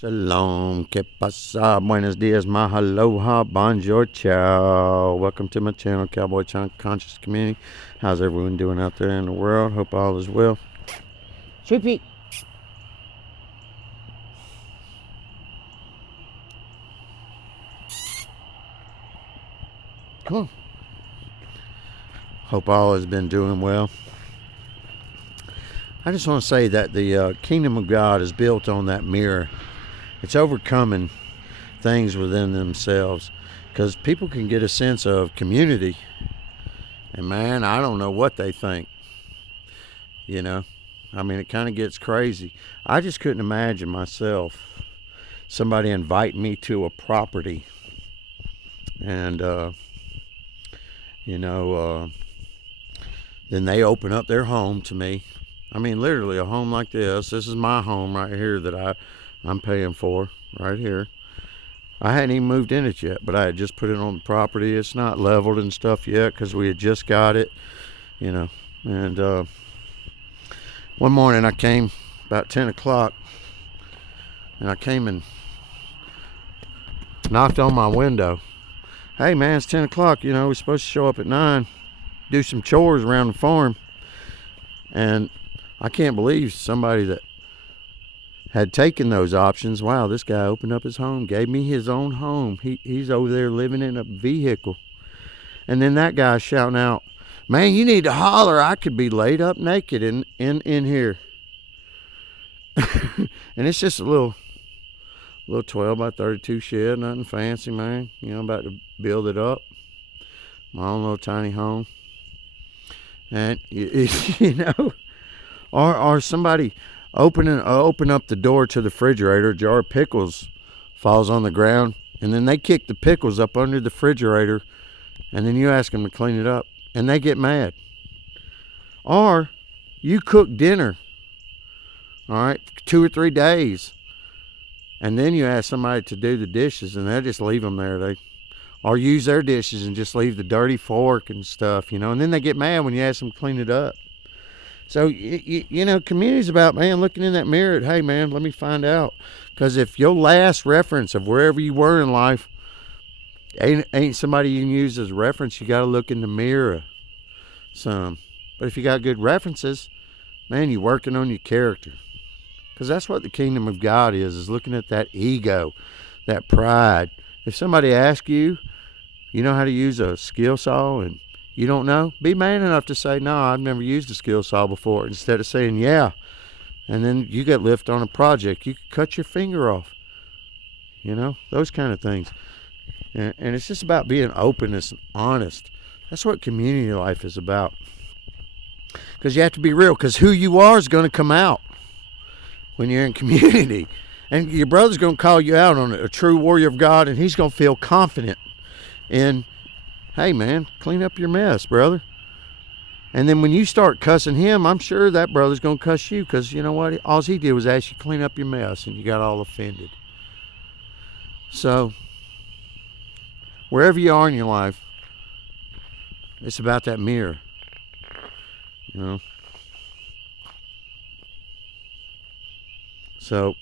Shalom, que pasa, buenos dias, mahaloha, bonjour, ciao. Welcome to my channel, Cowboy Chat Conscious Community. How's everyone doing out there in the world? Hope all is well. Sheepy. Come on. Hope all has been doing well. I just want to say that the kingdom of God is built on that mirror. It's overcoming things within themselves, because people can get a sense of community, and man, I don't know what they think. I mean, it kind of gets crazy. I just couldn't imagine myself, somebody invite me to a property, and then they open up their home to me. I mean, literally a home like this. This is my home right here that I'm paying for right here. I hadn't even moved in it yet, but I had just put it on the property. It's not leveled and stuff yet because we had just got it, and one morning I came about 10 o'clock, and I came and knocked on my window. Hey man, it's 10 o'clock, we're supposed to show up at 9, do some chores around the farm. And I can't believe somebody that had taken those options. Wow, this guy opened up his home, gave me his own home. He's over there living in a vehicle. And then that guy shouting out, man, you need to holler, I could be laid up naked in here. And it's just a little 12 by 32 shed, nothing fancy, man. I'm about to build it up. My own little tiny home. And, or somebody open up the door to the refrigerator, a jar of pickles falls on the ground, and then they kick the pickles up under the refrigerator, and then you ask them to clean it up, and they get mad. Or you cook dinner, all right, 2 or 3 days, and then you ask somebody to do the dishes, and they'll just leave them there. Or use their dishes and just leave the dirty fork and stuff, and then they get mad when you ask them to clean it up. So, community's about, man, looking in that mirror at, hey, man, let me find out. Because if your last reference of wherever you were in life ain't somebody you can use as a reference, you got to look in the mirror some. But if you got good references, man, you're working on your character. Because that's what the kingdom of God is looking at that ego, that pride. If somebody asks you, you know how to use a skill saw, and you don't know, be man enough to say, no, I've never used a skill saw before, instead of saying, yeah. And then you get lifted on a project. You could cut your finger off. Those kind of things. And it's just about being open and honest. That's what community life is about. Because you have to be real, because who you are is going to come out when you're in community. And your brother's going to call you out on a true warrior of God, and he's going to feel confident in, hey, man, clean up your mess, brother. And then when you start cussing him, I'm sure that brother's going to cuss you, because you know what? All he did was ask you to clean up your mess, and you got all offended. So, wherever you are in your life, it's about that mirror. So,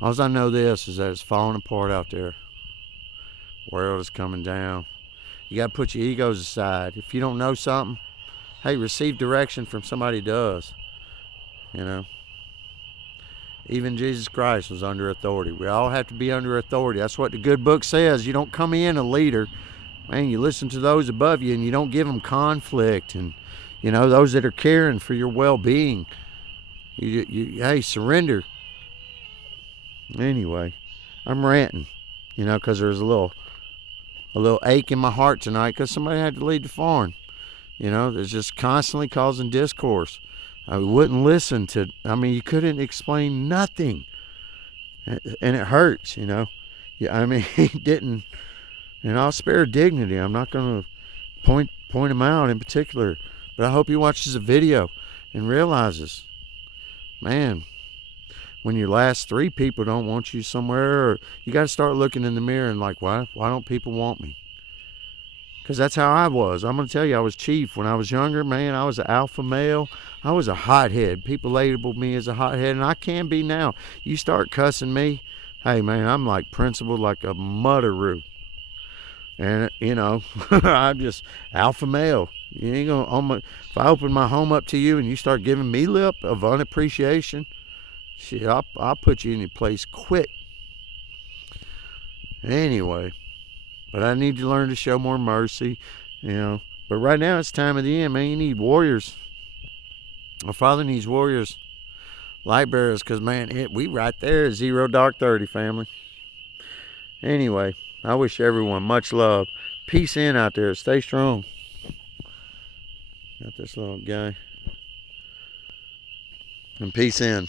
all I know this is that it's falling apart out there. The world is coming down. You got to put your egos aside. If you don't know something, hey, receive direction from somebody who does. Even Jesus Christ was under authority. We all have to be under authority. That's what the good book says. You don't come in a leader. Man, you listen to those above you, and you don't give them conflict. And, those that are caring for your well-being. Hey, surrender. Anyway, I'm ranting, because there's a little ache in my heart tonight because somebody had to lead the farm. There's just constantly causing discourse. I wouldn't listen to, you couldn't explain nothing. And it hurts, Yeah, he didn't, and I'll spare dignity. I'm not going to point him out in particular, but I hope he watches the video and realizes, man, when your last 3 people don't want you somewhere, or you got to start looking in the mirror and like, why don't people want me? Because that's how I was. I'm going to tell you, I was chief. When I was younger, man, I was an alpha male. I was a hothead. People labeled me as a hothead, and I can be now. You start cussing me, hey, man, I'm like principled like a mudderoo. And, you know, I'm just alpha male. You ain't gonna, if I open my home up to you and you start giving me lip of unappreciation, shit, I'll put you in your place quick. Anyway, but I need to learn to show more mercy, you know. But right now it's time of the end, man. You need warriors. Our Father needs warriors, light bearers, because, man, we right there at 0 dark 30, family. Anyway, I wish everyone much love. Peace in out there. Stay strong. Got this little guy. And peace in.